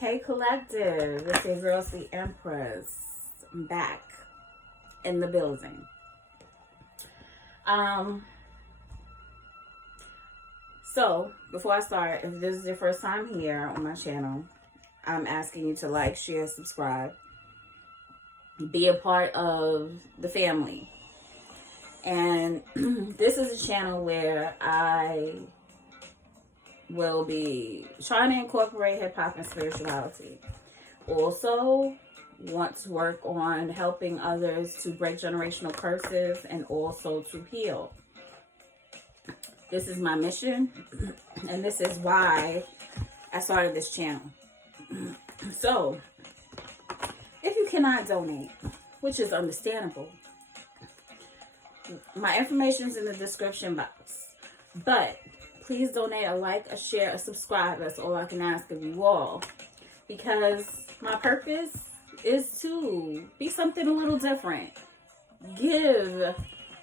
Hey collective, it's your girl the Empress. I'm back in the building. So before I start, if this is your first time here on my channel, I'm asking you to like, share, subscribe, be a part of the family. And this is a channel where I will be trying to incorporate hip-hop and spirituality. Also want to work on helping others to break generational curses and also to heal. This is my mission, and this is why I started this channel. So if you cannot donate, which is understandable, my information is in the description box, but please donate a like, a share, a subscribe. That's all I can ask of you all. Because my purpose is to be something a little different. Give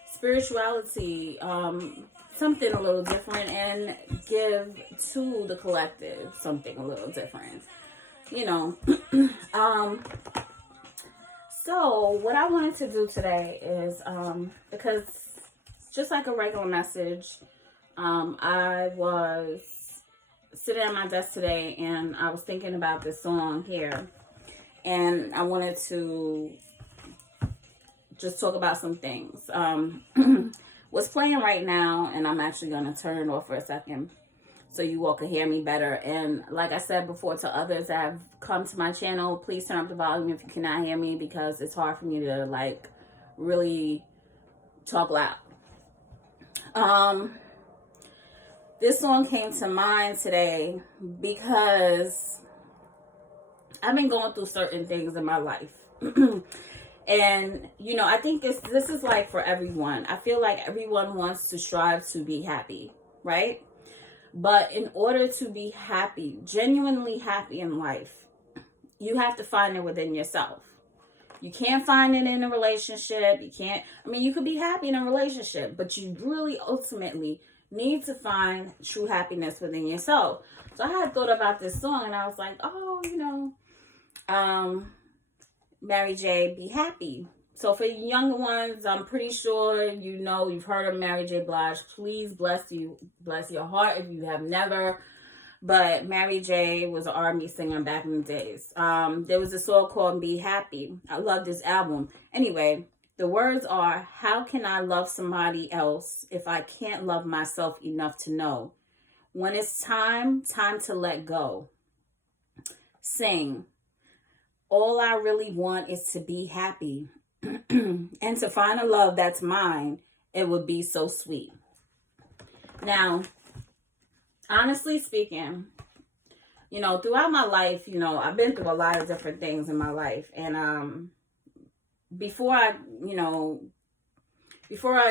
spirituality something a little different, and give to the collective something a little different. You know. So what I wanted to do today is, because just like a regular message, I was sitting at my desk today and I was thinking about this song here, and I wanted to just talk about some things. What's playing right now, and I'm actually going to turn it off for a second so you all can hear me better. And like I said before to others that have come to my channel, please turn up the volume if you cannot hear me, because it's hard for me to like really talk loud. This song came to mind today because I've been going through certain things in my life. And, you know, I think this is like for everyone. I feel like everyone wants to strive to be happy, right? But in order to be happy, genuinely happy in life, you have to find it within yourself. You can't find it in a relationship. You could be happy in a relationship, but you really ultimately need to find true happiness within yourself. So I had thought about this song and I was like, oh, you know, Mary J, Be Happy. So for younger ones, I'm pretty sure you know, you've heard of Mary J. Blige. Please bless your heart if you have never. But Mary J was an R&B singer back in the days. There was a song called Be Happy. I love this album. Anyway, the words are, how can I love somebody else if I can't love myself enough to know when it's time to let go? Sing. All I really want is to be happy. And to find a love that's mine, it would be so sweet. Now, honestly speaking, you know, throughout my life, you know, I've been through a lot of different things in my life. And before I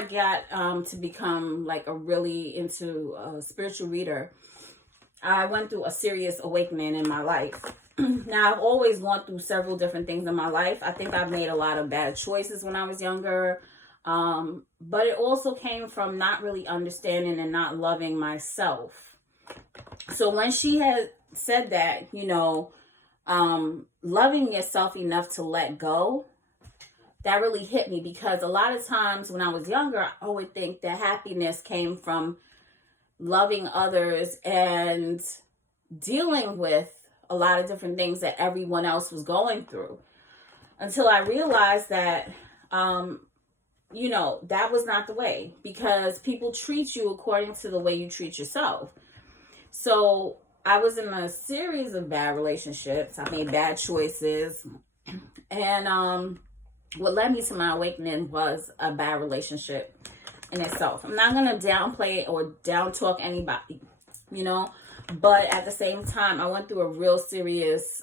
got to become like a really into a spiritual reader, I went through a serious awakening in my life. Now, I've always gone through several different things in my life. I think I've made a lot of bad choices when I was younger. But it also came from not really understanding and not loving myself. So when she had said that, you know, loving yourself enough to let go, that really hit me, because a lot of times when I was younger, I would think that happiness came from loving others and dealing with a lot of different things that everyone else was going through, until I realized that, you know, that was not the way, because people treat you according to the way you treat yourself. So I was in a series of bad relationships. I made bad choices. And what led me to my awakening was a bad relationship in itself. I'm not going to downplay or down talk anybody, you know. But at the same time, I went through a real serious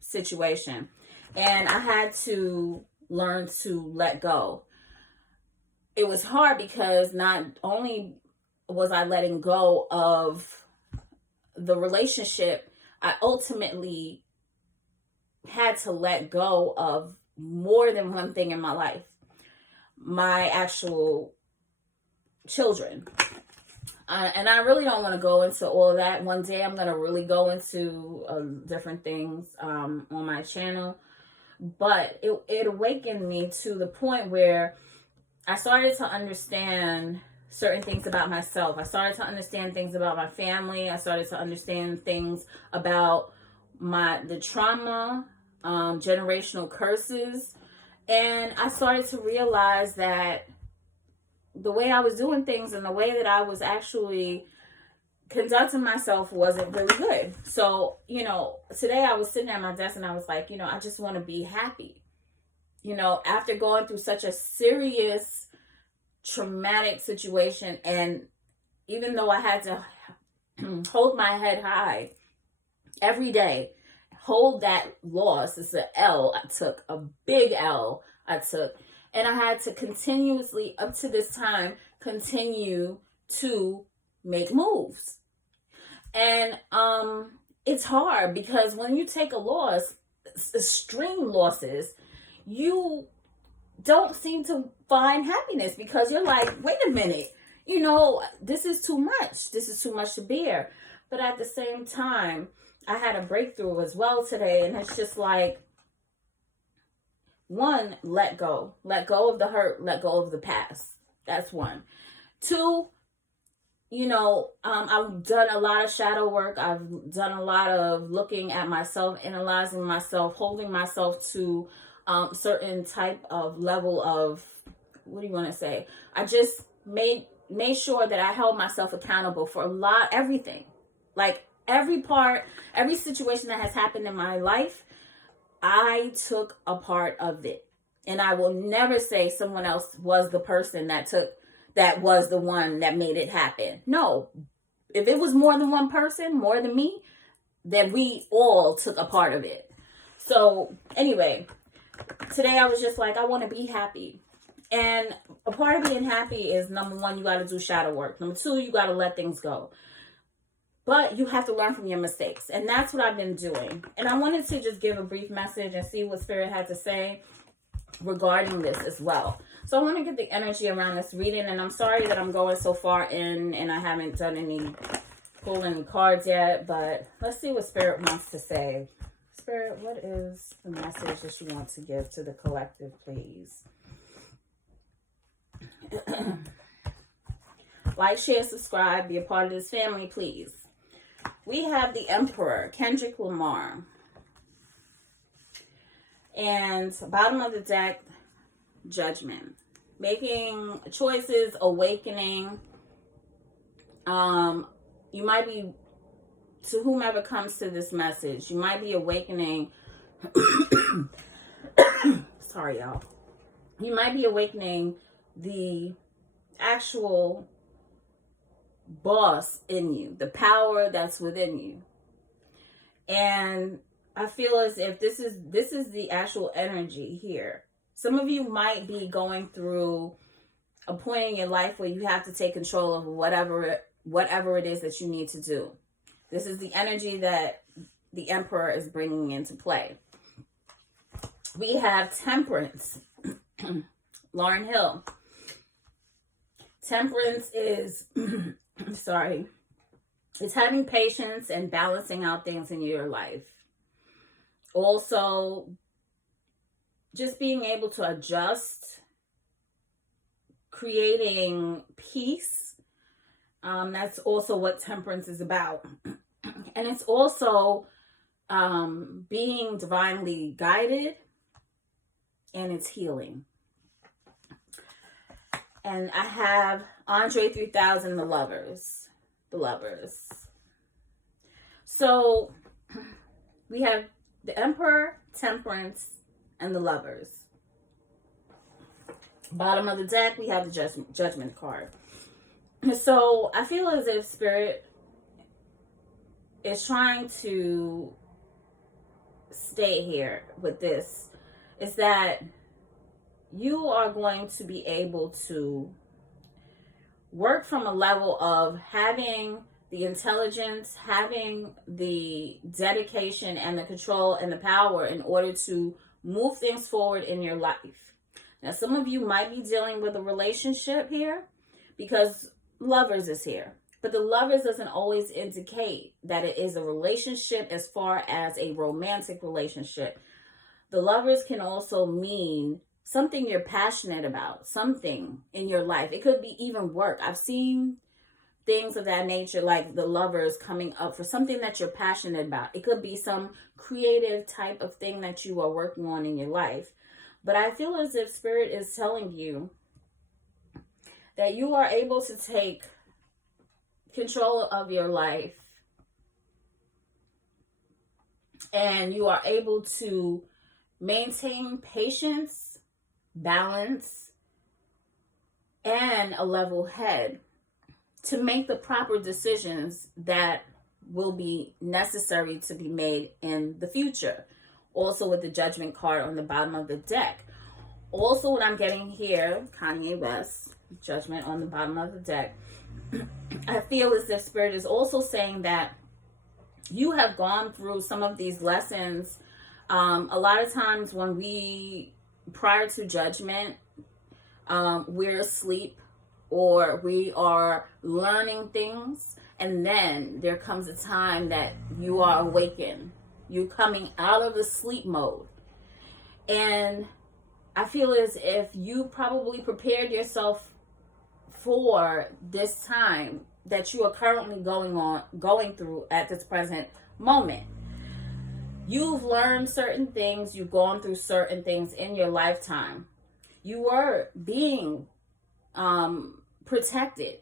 situation. And I had to learn to let go. It was hard because not only was I letting go of the relationship, I ultimately had to let go of more than one thing in my life. My actual children. And I really don't want to go into all of that. One day I'm going to really go into different things on my channel. But it awakened me to the point where I started to understand certain things about myself. I started to understand things about my family. I started to understand things about the trauma, generational curses. And I started to realize that the way I was doing things and the way that I was actually conducting myself wasn't really good. So, today I was sitting at my desk and I was like, I just want to be happy. After going through such a serious, traumatic situation, and even though I had to hold my head high every day, hold that loss. It's an L I took, a big L I took. And I had to continuously, up to this time, continue to make moves. And it's hard because when you take a loss, extreme losses, you don't seem to find happiness because you're like, wait a minute, this is too much. This is too much to bear. But at the same time, I had a breakthrough as well today. And it's just like, one, let go. Let go of the hurt. Let go of the past. That's one. Two, I've done a lot of shadow work. I've done a lot of looking at myself, analyzing myself, holding myself to certain type of level of, what do you want to say? I just made sure that I held myself accountable for everything. Like every situation that has happened in my life, I took a part of it. And I will never say someone else was the person that was the one that made it happen. No. If it was more than one person, more than me, then we all took a part of it. So anyway, today I was just like, I want to be happy. And a part of being happy is, number one, you got to do shadow work. Number two, you got to let things go. But you have to learn from your mistakes. And that's what I've been doing. And I wanted to just give a brief message and see what Spirit had to say regarding this as well. So I want to get the energy around this reading. And I'm sorry that I'm going so far in and I haven't done pull any cards yet. But let's see what Spirit wants to say. Spirit, what is the message that you want to give to the collective, please? Like, share, subscribe, be a part of this family, please. We have the Emperor, Kendrick Lamar. And bottom of the deck, Judgment. Making choices, awakening. You might be, to whomever comes to this message, you might be awakening. Sorry, y'all. You might be awakening the actual boss in you, the power that's within you. And I feel as if this is the actual energy here. Some of you might be going through a point in your life where you have to take control of whatever it is that you need to do. This is the energy that the Emperor is bringing into play. We have Temperance, Lauryn Hill. Temperance is it's having patience and balancing out things in your life. Also, just being able to adjust, creating peace. That's also what Temperance is about. And it's also being divinely guided, and it's healing. And I have Andre 3000, the lovers. So we have the Emperor, Temperance, and the lovers. Bottom of the deck, we have the Judgment card. So I feel as if Spirit is trying to stay here with this, is that you are going to be able to work from a level of having the intelligence, having the dedication and the control and the power in order to move things forward in your life. Now, some of you might be dealing with a relationship here because Lovers is here. But the Lovers doesn't always indicate that it is a relationship as far as a romantic relationship. The Lovers can also mean something you're passionate about, something in your life. It could be even work. I've seen things of that nature, like the Lovers coming up for something that you're passionate about. It could be some creative type of thing that you are working on in your life. But I feel as if Spirit is telling you that you are able to take control of your life, and you are able to maintain patience, balance, and a level head to make the proper decisions that will be necessary to be made in the future. Also with the Judgment card on the bottom of the deck. Also what I'm getting here, Kanye West, Judgment on the bottom of the deck. I feel as if Spirit is also saying that you have gone through some of these lessons. A lot of times when we, prior to Judgment, we're asleep or we are learning things, and then there comes a time that you are awakened. You're coming out of the sleep mode. And I feel as if you probably prepared yourself for this time that you are currently going through at this present moment. You've learned certain things, you've gone through certain things in your lifetime. You were being protected.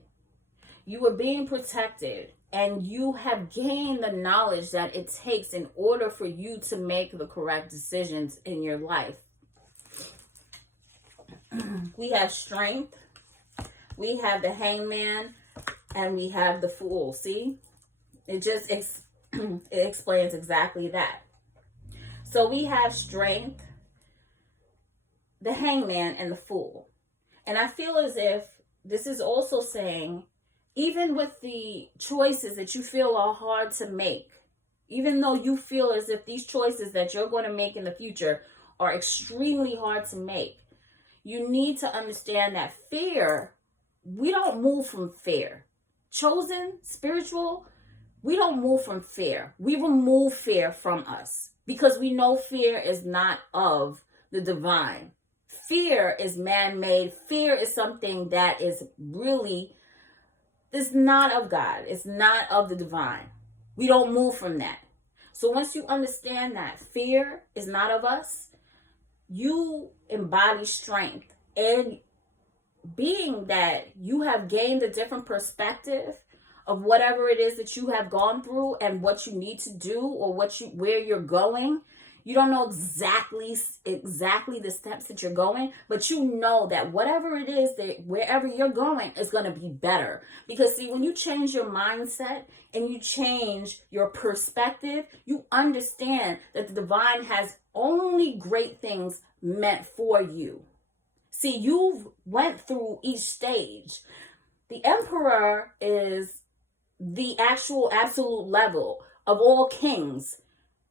You were being protected, and you have gained the knowledge that it takes in order for you to make the correct decisions in your life. We have Strength, we have the Hangman, and we have the Fool. See? It just it explains exactly that. So we have Strength, the Hangman, and the Fool. And I feel as if this is also saying, even with the choices that you feel are hard to make, even though you feel as if these choices that you're going to make in the future are extremely hard to make, you need to understand that fear, we don't move from fear. Chosen, spiritual, we don't move from fear. We remove fear from us because we know fear is not of the divine. Fear is man-made. Fear is something that is really, it's not of God. It's not of the divine. We don't move from that. So once you understand that fear is not of us, you embody strength. And being that you have gained a different perspective of whatever it is that you have gone through and what you need to do or where you're going, you don't know exactly the steps that you're going, but you know that whatever it is that wherever you're going is going to be better. Because see, when you change your mindset and you change your perspective, you understand that the divine has only great things meant for you. See, you've went through each stage. The Emperor is the actual absolute level of all kings,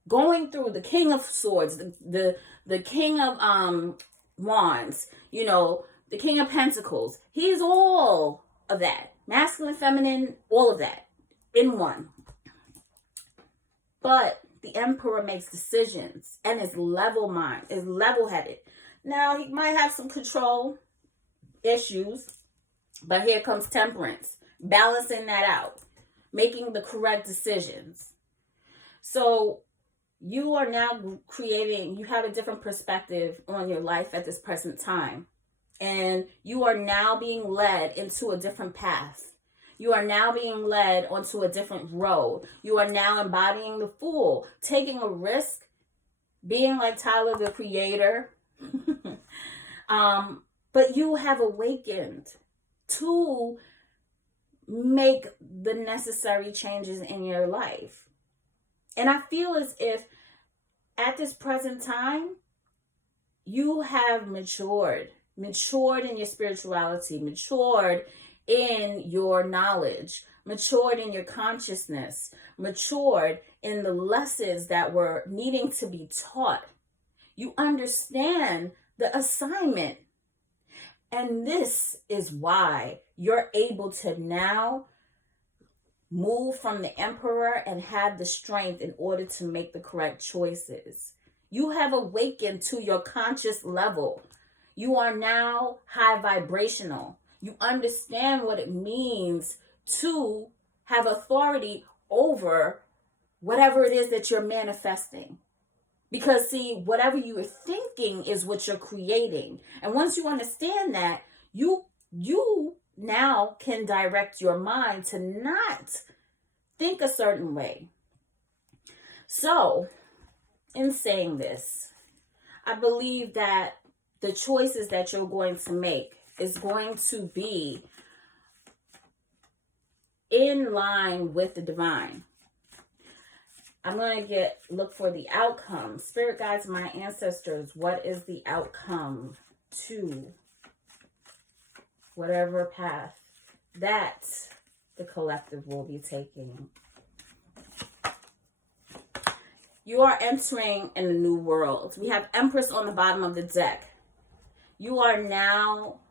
going through the King of Swords, the King of Wands, the King of Pentacles. He's all of that. Masculine, feminine, all of that in one. But the Emperor makes decisions and is level-headed. Now, he might have some control issues, but here comes Temperance, balancing that out, making the correct decisions. So you are now you have a different perspective on your life at this present time. And you are now being led into a different path. You are now being led onto a different road. You are now embodying the Fool, taking a risk, being like Tyler, the Creator. But you have awakened to make the necessary changes in your life. And I feel as if at this present time, you have matured in your spirituality, matured in your knowledge, matured in your consciousness, matured in the lessons that were needing to be taught. You understand the assignment. And this is why you're able to now move from the emperor and have the strength in order to make the correct choices. You have awakened to your conscious level. You are now high vibrational. You understand what it means to have authority over whatever it is that you're manifesting. Because see, whatever you are thinking is what you're creating. And once you understand that, you now can direct your mind to not think a certain way. So, in saying this, I believe that the choices that you're going to make is going to be in line with the divine. I'm going to look for the outcome. Spirit guides, my ancestors, what is the outcome to whatever path that the collective will be taking? You are entering in a new world. We have Empress on the bottom of the deck. You are now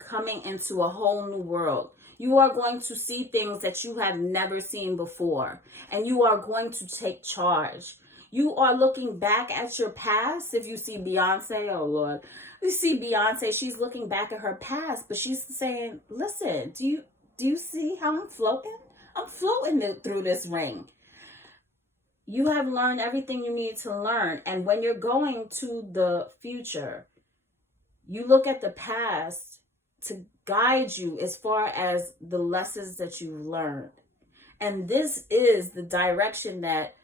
coming into a whole new world. You are going to see things that you have never seen before. And you are going to take charge. You are looking back at your past. If you see Beyonce, oh Lord. You see Beyonce, she's looking back at her past. But she's saying, listen, do you see how I'm floating? I'm floating through this ring. You have learned everything you need to learn. And when you're going to the future, you look at the past to guide you as far as the lessons that you've learned. And this is the direction that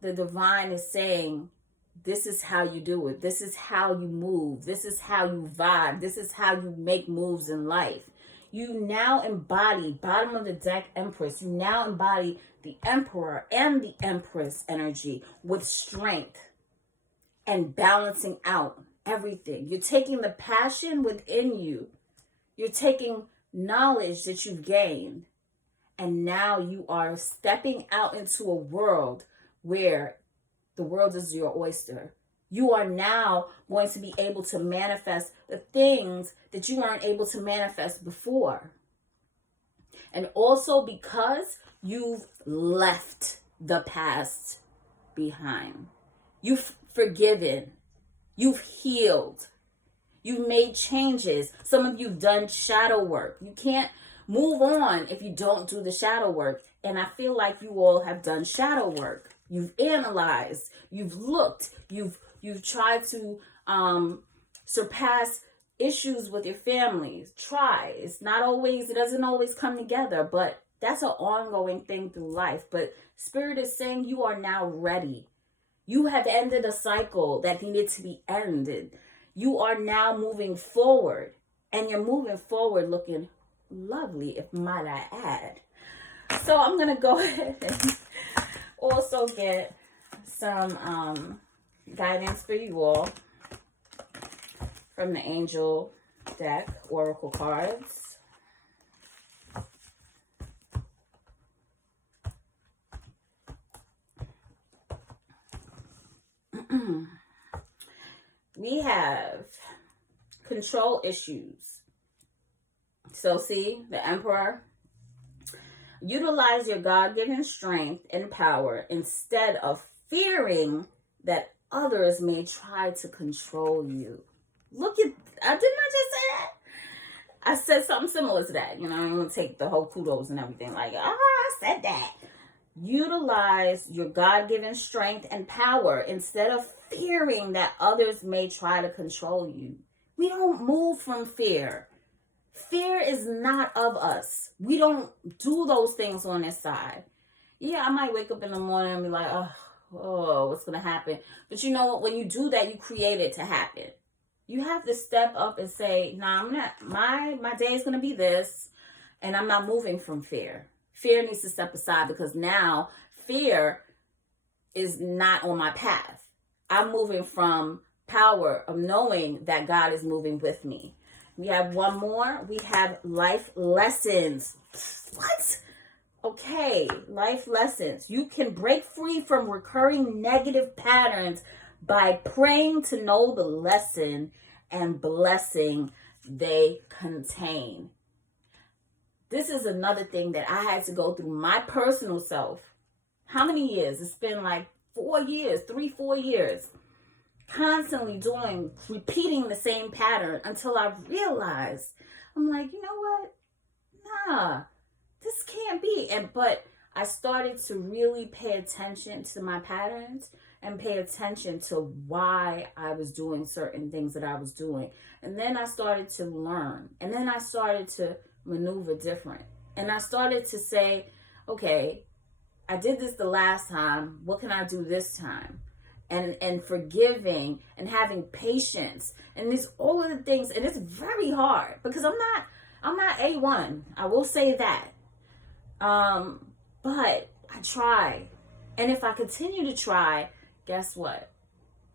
the divine is saying, this is how you do it. This is how you move. This is how you vibe. This is how you make moves in life. You now embody, bottom of the deck Empress, you now embody the Emperor and the Empress energy with strength and balancing out everything. You're taking the passion within you. You're taking knowledge that you've gained. And now you are stepping out into a world where the world is your oyster. You are now going to be able to manifest the things that you weren't able to manifest before. And also because you've left the past behind. You've forgiven. You've healed. You've made changes. Some of you've done shadow work. You can't move on if you don't do the shadow work. And I feel like you all have done shadow work. You've analyzed. You've looked. You've tried to surpass issues with your families. Try. It doesn't always come together, but that's an ongoing thing through life. But Spirit is saying you are now ready. You have ended a cycle that needed to be ended. You are now moving forward, and you're moving forward looking lovely, if might I add. So I'm going to go ahead and also get some guidance for you all from the Angel deck, Oracle cards. We have control issues. So see, the Emperor. Utilize your God-given strength and power instead of fearing that others may try to control you. Look at, didn't I just say that? I said something similar to that. I'm going to take the whole kudos and everything. Like, I said that. Utilize your God-given strength and power instead of fearing that others may try to control you. We don't move from fear. Fear is not of us. We don't do those things on this side. Yeah, I might wake up in the morning and be like, oh, what's going to happen? But you know what? When you do that, you create it to happen. You have to step up and say, nah, I'm not, my day is going to be this, and I'm not moving from fear. Fear needs to step aside because now fear is not on my path. I'm moving from power of knowing that God is moving with me. We have one more. We have life lessons. What? Okay, life lessons. You can break free from recurring negative patterns by praying to know the lesson and blessing they contain. this is another thing that I had to go through my personal self. How many years? It's been like 4 years, 4 years, constantly repeating the same pattern until I realized, I'm like, you know what? Nah, this can't be. But I started to really pay attention to my patterns and pay attention to why I was doing certain things that I was doing. And then I started to learn. And then I started to maneuver different. And I started to say, okay, I did this the last time. What can I do this time? And forgiving and having patience. And these all of the things. And it's very hard because I'm not A1. I will say that. But I try. And if I continue to try, guess what?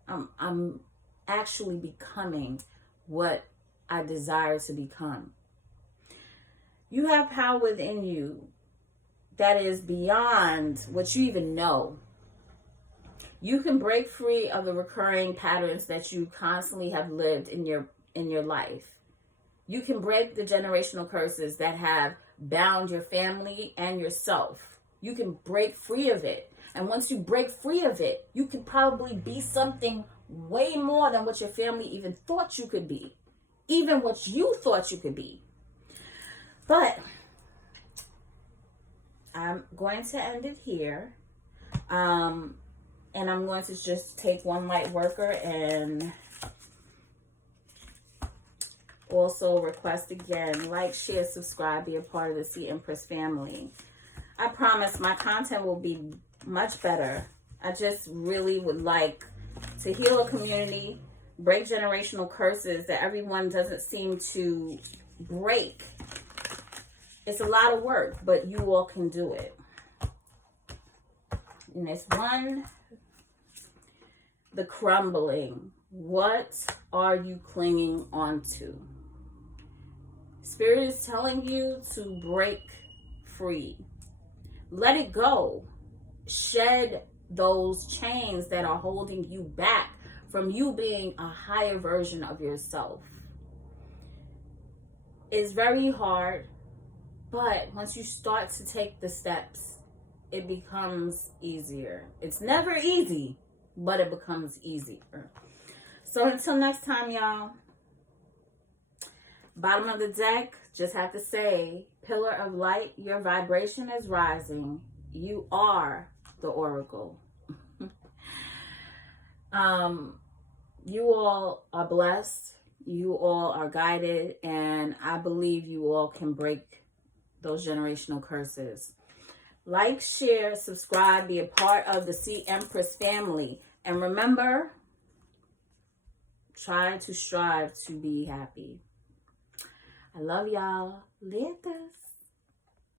I'm actually becoming what I desire to become. You have power within you that is beyond what you even know. You can break free of the recurring patterns that you constantly have lived in your life. You can break the generational curses that have bound your family and yourself. You can break free of it. And once you break free of it, you can probably be something way more than what your family even thought you could be. Even what you thought you could be. But I'm going to end it here. And I'm going to just take one light worker and also request again, like, share, subscribe, be a part of the Cempress family. I promise my content will be much better. I just really would like to heal a community, break generational curses that everyone doesn't seem to break. It's a lot of work, but you all can do it. And it's one, the crumbling. What are you clinging onto? Spirit is telling you to break free. Let it go. Shed those chains that are holding you back from you being a higher version of yourself. It's very hard, but once you start to take the steps, it becomes easier. It's never easy, but it becomes easier. So until next time, y'all. Bottom of the deck, just have to say, pillar of light, your vibration is rising. You are the oracle. You all are blessed. You all are guided. And I believe you all can break those generational curses. Like, share, subscribe, be a part of the Cempress family. And remember, try to strive to be happy. I love y'all. Laters.